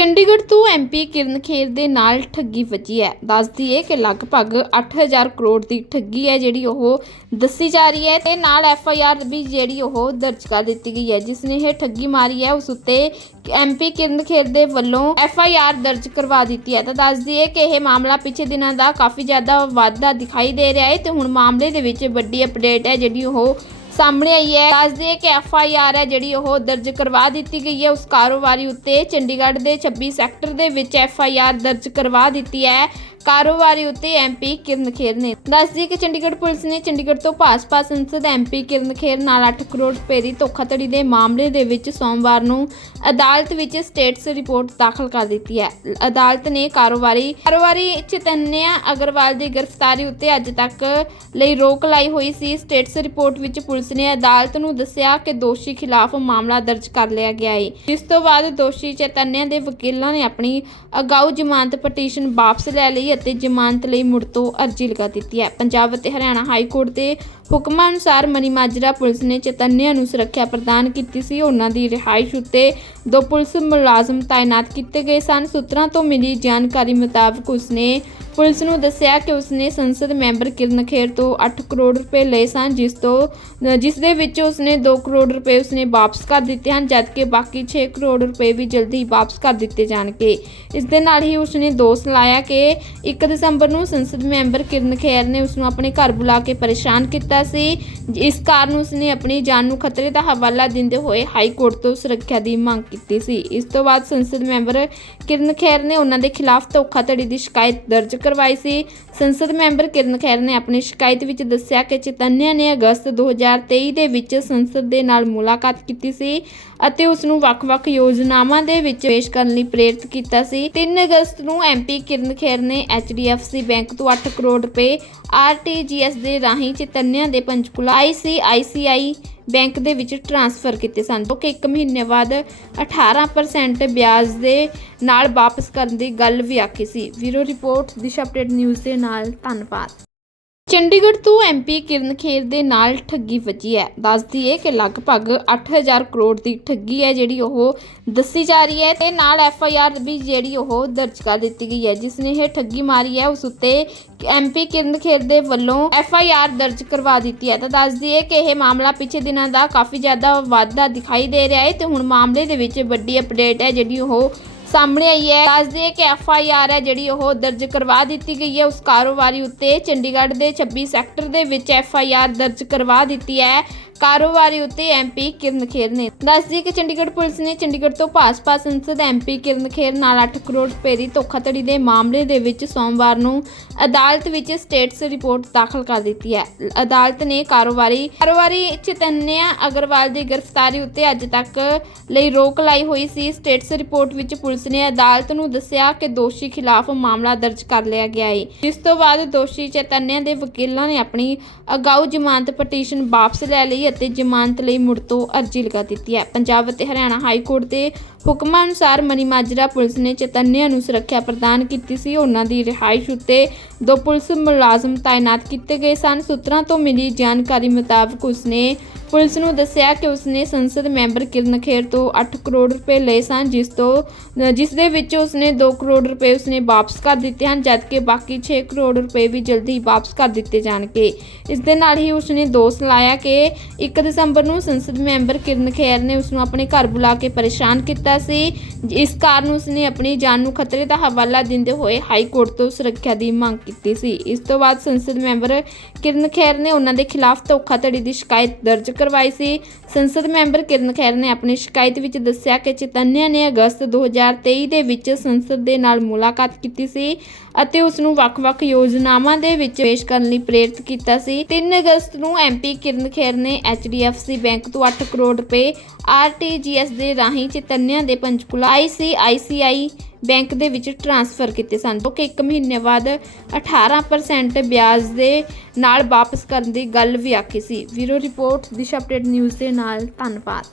ਚੰਡੀਗੜ੍ਹ ਤੋਂ ਐਮਪੀ ਕਿਰਨ ਖੇਰ ਦੇ ਨਾਲ ਠੱਗੀ ਵੱਜੀ ਹੈ। ਦੱਸਦੀ ਹੈ ਕਿ ਲਗਭਗ 8000 ਕਰੋੜ ਦੀ ਠੱਗੀ ਹੈ ਜਿਹੜੀ ਉਹ ਦੱਸੀ ਜਾ ਰਹੀ ਹੈ ਤੇ ਨਾਲ ਐਫ ਆਈ ਆਰ ਵੀ ਜਿਹੜੀ ਉਹ ਦਰਜ ਕਰ ਦਿੱਤੀ ਗਈ ਹੈ। ਜਿਸ ਨੇ ਇਹ ਠੱਗੀ ਮਾਰੀ ਹੈ, ਉਸ ਉੱਤੇ ਐਮਪੀ ਕਿਰਨ ਖੇਰ ਦੇ ਵੱਲੋਂ ਐਫ ਆਈ ਆਰ ਦਰਜ ਕਰਵਾ ਦਿੱਤੀ ਹੈ। ਤਾਂ ਦੱਸਦੀ ਹੈ ਕਿ ਇਹ ਮਾਮਲਾ ਪਿਛੇ ਦਿਨਾਂ ਦਾ ਕਾਫੀ ਜ਼ਿਆਦਾ ਵਾਧਾ ਦਿਖਾਈ ਦੇ ਰਿਹਾ ਹੈ ਤੇ ਹੁਣ ਮਾਮਲੇ ਦੇ ਵਿੱਚ ਵੱਡੀ ਅਪਡੇਟ ਹੈ ਜਿਹੜੀ ਉਹ ਸਾਹਮਣੇ ਆਈ ਹੈ। ਦੱਸਦੀ ਹੈ ਕਿ ਐਫ ਆਈ ਆਰ ਹੈ ਜਿਹੜੀ ਉਹ ਦਰਜ ਕਰਵਾ ਦਿੱਤੀ ਗਈ ਹੈ। ਉਸ ਕਾਰੋਬਾਰੀ ਉੱਤੇ ਚੰਡੀਗੜ੍ਹ ਦੇ 26 ਸੈਕਟਰ ਦੇ ਵਿੱਚ ਐਫ ਆਈ ਆਰ ਦਰਜ ਕਰਵਾ ਦਿੱਤੀ ਹੈ। ਕਾਰੋਬਾਰੀ ਉੱਤੇ ਐਮਪੀ ਕਿਰਨ ਖੇਰ ਨੇ ਦੱਸਦੀ ਕਿ ਚੰਡੀਗੜ੍ਹ ਪੁਲਿਸ ਨੇ ਚੰਡੀਗੜ੍ਹ ਤੋਂ ਭਾਜਪਾ ਸੰਸਦ ਐਮਪੀ ਕਿਰਨ ਖੇਰ ਨਾਲ 8 ਕਰੋੜ ਰੁਪਏ ਦੀ ਧੋਖਾਧੜੀ ਦੇ ਮਾਮਲੇ ਦੇ ਵਿੱਚ ਸੋਮਵਾਰ ਨੂੰ ਅਦਾਲਤ ਵਿੱਚ ਸਟੇਟਸ ਰਿਪੋਰਟ ਦਾਖਲ ਕਰ ਦਿੱਤੀ ਹੈ। ਅਦਾਲਤ ਨੇ ਕਾਰੋਬਾਰੀ ਕਾਰੋਬਾਰੀ ਚੇਤਨਿਆ ਅਗਰਵਾਲ ਦੀ ਗ੍ਰਿਫਤਾਰੀ ਉੱਤੇ ਅੱਜ ਤੱਕ ਲਈ ਰੋਕ ਲਾਈ ਹੋਈ ਸੀ। ਸਟੇਟਸ ਰਿਪੋਰਟ ਵਿੱਚ ਪੁਲਿਸ ਨੇ ਅਦਾਲਤ ਨੂੰ ਦੱਸਿਆ ਕਿ ਦੋਸ਼ੀ ਖਿਲਾਫ ਮਾਮਲਾ ਦਰਜ ਕਰ ਲਿਆ ਗਿਆ ਹੈ ਜਿਸ ਤੋਂ ਬਾਅਦ ਦੋਸ਼ੀ ਚੇਤਨਿਆ ਦੇ ਵਕੀਲਾਂ ਨੇ ਆਪਣੀ ਅਗਾਊ ਜ਼ਮਾਨਤ ਪਟੀਸ਼ਨ ਵਾਪਸ ਲੈ ਲਈ ਅਤੇ ਜ਼ਮਾਨਤ ਲਈ ਮੁੜ ਤੋਂ ਅਰਜ਼ੀ ਲਗਾ ਦਿੱਤੀ ਹੈ। ਪੰਜਾਬ ਅਤੇ ਹਰਿਆਣਾ ਹਾਈ ਕੋਰਟ ਦੇ ਹੁਕਮਾਂ ਅਨੁਸਾਰ ਮਨੀਮਾਜਰਾ ਪੁਲਿਸ ਨੇ ਚੇਤਨਿਆ ਨੂੰ ਸੁਰੱਖਿਆ ਪ੍ਰਦਾਨ ਕੀਤੀ ਸੀ। ਉਹਨਾਂ ਦੀ ਰਿਹਾਇਸ਼ ਉੱਤੇ ਦੋ ਪੁਲਿਸ ਮੁਲਾਜ਼ਮ ਤਾਇਨਾਤ ਕੀਤੇ ਗਏ ਸਨ। ਸੂਤਰਾਂ ਤੋਂ ਮਿਲੀ ਜਾਣਕਾਰੀ ਮੁਤਾਬਕ ਉਸਨੇ ਪੁਲਿਸ ਨੂੰ ਦੱਸਿਆ ਕਿ ਉਸਨੇ ਸੰਸਦ ਮੈਂਬਰ ਕਿਰਨ ਖੇਰ ਤੋਂ 8 ਕਰੋੜ ਰੁਪਏ ਲਏ ਸਨ, ਜਿਸ ਤੋਂ, ਜਿਸ ਦੇ ਵਿੱਚ ਉਸਨੇ 2 ਕਰੋੜ ਰੁਪਏ ਉਸਨੇ ਵਾਪਸ ਕਰ ਦਿੱਤੇ ਹਨ, ਜਦਕਿ ਬਾਕੀ 6 ਕਰੋੜ ਰੁਪਏ ਵੀ ਜਲਦੀ ਹੀ ਵਾਪਸ ਕਰ ਦਿੱਤੇ ਜਾਣਗੇ। ਇਸ ਦੇ ਨਾਲ ਹੀ ਉਸਨੇ ਦੋਸ਼ ਲਾਇਆ ਕਿ 1 ਦਸੰਬਰ ਨੂੰ ਸੰਸਦ ਮੈਂਬਰ ਕਿਰਨ ਖੇਰ ਨੇ ਉਸਨੂੰ ਆਪਣੇ ਘਰ ਬੁਲਾ ਕੇ ਪਰੇਸ਼ਾਨ ਕੀਤਾ ਸੀ। ਇਸ ਕਾਰਨ ਉਸਨੇ ਆਪਣੀ ਜਾਨ ਨੂੰ ਖਤਰੇ ਦਾ ਹਵਾਲਾ ਦਿੰਦੇ ਹੋਏ ਹਾਈ ਕੋਰਟ ਤੋਂ ਸੁਰੱਖਿਆ ਦੀ ਮੰਗ ਕੀਤੀ ਸੀ। ਇਸ ਤੋਂ ਬਾਅਦ ਸੰਸਦ ਮੈਂਬਰ ਕਿਰਨ ਖੇਰ ਨੇ ਉਹਨਾਂ ਦੇ ਖਿਲਾਫ ਧੋਖਾਧੜੀ ਦੀ ਸ਼ਿਕਾਇਤ ਦਰਜ ਕਰਵਾਈ ਸੀ। ਸੰਸਦ ਮੈਂਬਰ ਕਿਰਨ ਖੈਰ ਨੇ ਆਪਣੀ ਸ਼ਿਕਾਇਤ ਵਿੱਚ ਦੱਸਿਆ ਕਿ ਚੇਤਨਿਆ ਨੇ ਅਗਸਤ 2023 ਦੇ ਵਿੱਚ ਸੰਸਦ ਦੇ ਨਾਲ ਮੁਲਾਕਾਤ ਕੀਤੀ ਸੀ ਅਤੇ ਉਸ ਨੂੰ ਵੱਖ-ਵੱਖ ਯੋਜਨਾਵਾਂ ਦੇ ਵਿੱਚ ਪੇਸ਼ ਕਰਨ ਲਈ ਪ੍ਰੇਰਿਤ ਕੀਤਾ ਸੀ। 3 ਅਗਸਤ ਨੂੰ ਐਮਪੀ ਕਿਰਨ ਖੇਰ ਨੇ HDFC ਬੈਂਕ ਤੋਂ 8 ਕਰੋੜ ਰੁਪਏ RTGS ਦੇ ਰਾਹੀਂ ਚੇਤਨਿਆ ਦੇ ਪੰਚਕੂਲਾ ICICI ਬੈਂਕ ਦੇ ਵਿੱਚ ਟ੍ਰਾਂਸਫਰ ਕੀਤੇ ਸਨ। ਜੋ ਕਿ 1 ਮਹੀਨੇ ਬਾਅਦ 18% ਵਿਆਜ ਦੇ ਨਾਲ ਵਾਪਸ ਕਰਨ ਦੀ ਗੱਲ ਵੀ ਆਖੀ ਸੀ। ਵੀਰੋ, ਰਿਪੋਰਟ ਦਿਸ਼ਾ ਅਪਡੇਟ ਨਿਊਜ਼ ਦੇ ਨਾਲ। ਧੰਨਵਾਦ। ਚੰਡੀਗੜ੍ਹ ਤੋਂ ਐਮਪੀ ਕਿਰਨ ਖੇਰ ਦੇ ਨਾਲ ਠੱਗੀ ਵੱਜੀ ਹੈ। ਦੱਸਦੀ ਹੈ ਕਿ ਲਗਭਗ 8000 ਕਰੋੜ ਦੀ ਠੱਗੀ ਹੈ ਜਿਹੜੀ ਉਹ ਦੱਸੀ ਜਾ ਰਹੀ ਹੈ ਤੇ ਨਾਲ ਐਫ ਆਈ ਆਰ ਵੀ ਜਿਹੜੀ ਉਹ ਦਰਜ ਕਰ ਦਿੱਤੀ ਗਈ ਹੈ। ਜਿਸ ਨੇ ਇਹ ਠੱਗੀ ਮਾਰੀ ਹੈ, ਉਸ ਉੱਤੇ ਐਮਪੀ ਕਿਰਨ ਖੇਰ ਦੇ ਵੱਲੋਂ ਐਫ ਆਈ ਆਰ ਦਰਜ ਕਰਵਾ ਦਿੱਤੀ ਹੈ। ਤਾਂ ਦੱਸਦੀ ਹੈ ਕਿ ਇਹ ਮਾਮਲਾ ਪਿਛੇ ਦਿਨਾਂ ਦਾ ਕਾਫੀ ਜ਼ਿਆਦਾ ਵਾਧਾ ਦਿਖਾਈ ਦੇ ਰਿਹਾ ਹੈ ਤੇ ਹੁਣ ਮਾਮਲੇ ਦੇ ਵਿੱਚ ਵੱਡੀ ਅਪਡੇਟ ਹੈ ਜਿਹੜੀ ਉਹ ਸਾਹਮਣੇ ਆਈ ਹੈ। ਦੱਸਦੇ ਕਿ ਐਫ ਆਈ ਆਰ ਹੈ ਜਿਹੜੀ ਉਹ ਦਰਜ ਕਰਵਾ ਦਿੱਤੀ ਗਈ ਹੈ। ਉਸ ਕਾਰੋਬਾਰੀ ਉੱਤੇ ਚੰਡੀਗੜ੍ਹ ਦੇ 26 ਸੈਕਟਰ ਦੇ ਵਿੱਚ ਐਫ ਆਈ ਆਰ ਦਰਜ ਕਰਵਾ ਦਿੱਤੀ ਹੈ। ਕਾਰੋਬਾਰੀ ਉੱਤੇ ਐਮਪੀ ਕਿਰਨ ਖੇਰ ਨੇ ਦੱਸਦੀ ਕਿ ਚੰਡੀਗੜ੍ਹ ਪੁਲਿਸ ਨੇ ਚੰਡੀਗੜ੍ਹ ਤੋਂ ਭਾਜਪਾ ਸੰਸਦ ਐਮਪੀ ਕਿਰਨ ਖੇਰ ਨਾਲ 8 ਕਰੋੜ ਰੁਪਏ ਦੀ ਧੋਖਾਧੜੀ ਦੇ ਮਾਮਲੇ ਦੇ ਵਿੱਚ ਸੋਮਵਾਰ ਨੂੰ ਅਦਾਲਤ ਵਿੱਚ ਸਟੇਟਸ ਰਿਪੋਰਟ ਦਾਖਲ ਕਰ ਦਿੱਤੀ ਹੈ। ਅਦਾਲਤ ਨੇ ਕਾਰੋਬਾਰੀ ਕਾਰੋਬਾਰੀ ਚੇਤਨਿਆ ਅਗਰਵਾਲ ਦੀ ਗ੍ਰਿਫਤਾਰੀ ਉੱਤੇ ਅੱਜ ਤੱਕ ਲਈ ਰੋਕ ਲਾਈ ਹੋਈ ਸੀ। ਸਟੇਟਸ ਰਿਪੋਰਟ ਵਿੱਚ ਪੁਲਿਸ ਨੇ ਅਦਾਲਤ ਨੂੰ ਦੱਸਿਆ ਕਿ ਦੋਸ਼ੀ ਖਿਲਾਫ ਮਾਮਲਾ ਦਰਜ ਕਰ ਲਿਆ ਗਿਆ ਹੈ ਜਿਸ ਤੋਂ ਬਾਅਦ ਦੋਸ਼ੀ ਚੇਤਨਿਆ ਦੇ ਵਕੀਲਾਂ ਨੇ ਆਪਣੀ ਅਗਾਊ ਜ਼ਮਾਨਤ ਪਟੀਸ਼ਨ ਵਾਪਸ ਲੈ ਲਈ ਅਤੇ ਜ਼ਮਾਨਤ ਲਈ ਮੁੜ ਤੋਂ ਅਰਜ਼ੀ ਲਗਾ ਦਿੱਤੀ ਹੈ। ਪੰਜਾਬ ਅਤੇ ਹਰਿਆਣਾ ਹਾਈ ਕੋਰਟ ਦੇ ਹੁਕਮਾਂ ਅਨੁਸਾਰ ਮਨੀ ਮਾਜਰਾ ਪੁਲਿਸ ਨੇ ਚੇਤਨਿਆ ਨੂੰ ਸੁਰੱਖਿਆ ਪ੍ਰਦਾਨ ਕੀਤੀ ਸੀ। ਉਹਨਾਂ ਦੀ ਰਿਹਾਇਸ਼ ਉੱਤੇ ਦੋ ਪੁਲਿਸ ਮੁਲਾਜ਼ਮ ਤਾਇਨਾਤ ਕੀਤੇ ਗਏ ਸਨ। ਸੂਤਰਾਂ ਤੋਂ ਮਿਲੀ ਜਾਣਕਾਰੀ ਮੁਤਾਬਕ ਉਸਨੇ ਪੁਲਿਸ ਨੂੰ ਦੱਸਿਆ ਕਿ ਉਸਨੇ ਸੰਸਦ ਮੈਂਬਰ ਕਿਰਨ ਖੇਰ ਤੋਂ 8 ਕਰੋੜ ਰੁਪਏ ਲਏ ਸਨ, ਜਿਸ ਤੋਂ ਜਿਸ ਦੇ ਵਿੱਚ ਉਸਨੇ 2 ਕਰੋੜ ਰੁਪਏ ਉਸਨੇ ਵਾਪਸ ਕਰ ਦਿੱਤੇ ਹਨ, ਜਦਕਿ ਬਾਕੀ 6 ਕਰੋੜ ਰੁਪਏ ਵੀ ਜਲਦੀ ਵਾਪਸ ਕਰ ਦਿੱਤੇ ਜਾਣਗੇ। ਇਸ ਦੇ ਨਾਲ ਹੀ ਉਸਨੇ ਦੋਸ਼ ਲਾਇਆ ਕਿ 1 ਦਸੰਬਰ ਨੂੰ ਸੰਸਦ ਮੈਂਬਰ ਕਿਰਨ ਖੇਰ ਨੇ ਉਸ ਨੂੰ ਆਪਣੇ ਘਰ ਬੁਲਾ ਕੇ ਪਰੇਸ਼ਾਨ ਕੀਤਾ ਸੀ, ਇਸ ਕਾਰਨ ਉਸਨੇ ਆਪਣੀ ਜਾਨ ਨੂੰ ਖਤਰੇ ਦਾ ਹਵਾਲਾ ਦਿੰਦੇ ਹੋਏ ਹਾਈ ਕੋਰਟ ਤੋਂ ਸੁਰੱਖਿਆ ਦੀ ਮੰਗ ਕੀਤੀ ਸੀ। ਇਸ ਤੋਂ ਬਾਅਦ ਸੰਸਦ ਮੈਂਬਰ ਕਿਰਨ ਖੇਰ ਨੇ ਉਹਨਾਂ ਦੇ ਖਿਲਾਫ ਧੋਖਾਧੜੀ ਦੀ ਸ਼ਿਕਾਇਤ ਦਰਜ ਕਰਵਾਈ ਸੀ। ਸੰਸਦ ਮੈਂਬਰ ਕਿਰਨ ਖੈਰ ਨੇ ਆਪਣੀ ਸ਼ਿਕਾਇਤ ਵਿੱਚ ਦੱਸਿਆ ਕਿ ਚੇਤਨਿਆ ਨੇ ਅਗਸਤ 2023 ਦੇ ਵਿੱਚ ਸੰਸਦ ਦੇ ਨਾਲ ਮੁਲਾਕਾਤ ਕੀਤੀ ਸੀ ਅਤੇ ਉਸ ਨੂੰ ਵੱਖ-ਵੱਖ ਯੋਜਨਾਵਾਂ ਦੇ ਵਿੱਚ ਪੇਸ਼ ਕਰਨ ਲਈ ਪ੍ਰੇਰਿਤ ਕੀਤਾ ਸੀ। 3 ਅਗਸਤ ਨੂੰ ਐਮਪੀ ਕਿਰਨ ਖੈਰ ਨੇ HDFC ਬੈਂਕ ਤੋਂ 8 ਕਰੋੜ ਰੁਪਏ RTGS ਦੇ ਰਾਹੀਂ ਚੇਤਨਿਆ ਦੇ ਪੰਚਕੂਲਾ ICICI ਬੈਂਕ ਦੇ ਵਿੱਚ ਟ੍ਰਾਂਸਫਰ ਕੀਤੇ ਸਨ। ਜੋ ਕਿ 1 ਮਹੀਨੇ ਬਾਅਦ 18% ਵਿਆਜ ਦੇ ਨਾਲ ਵਾਪਸ ਕਰਨ ਦੀ ਗੱਲ ਵੀ ਆਖੀ ਸੀ। ਵੀਰੋ ਰਿਪੋਰਟ, ਦਿਸ਼ਾ ਅਪਡੇਟ ਨਿਊਜ਼ ਦੇ ਨਾਲ, ਧੰਨਵਾਦ।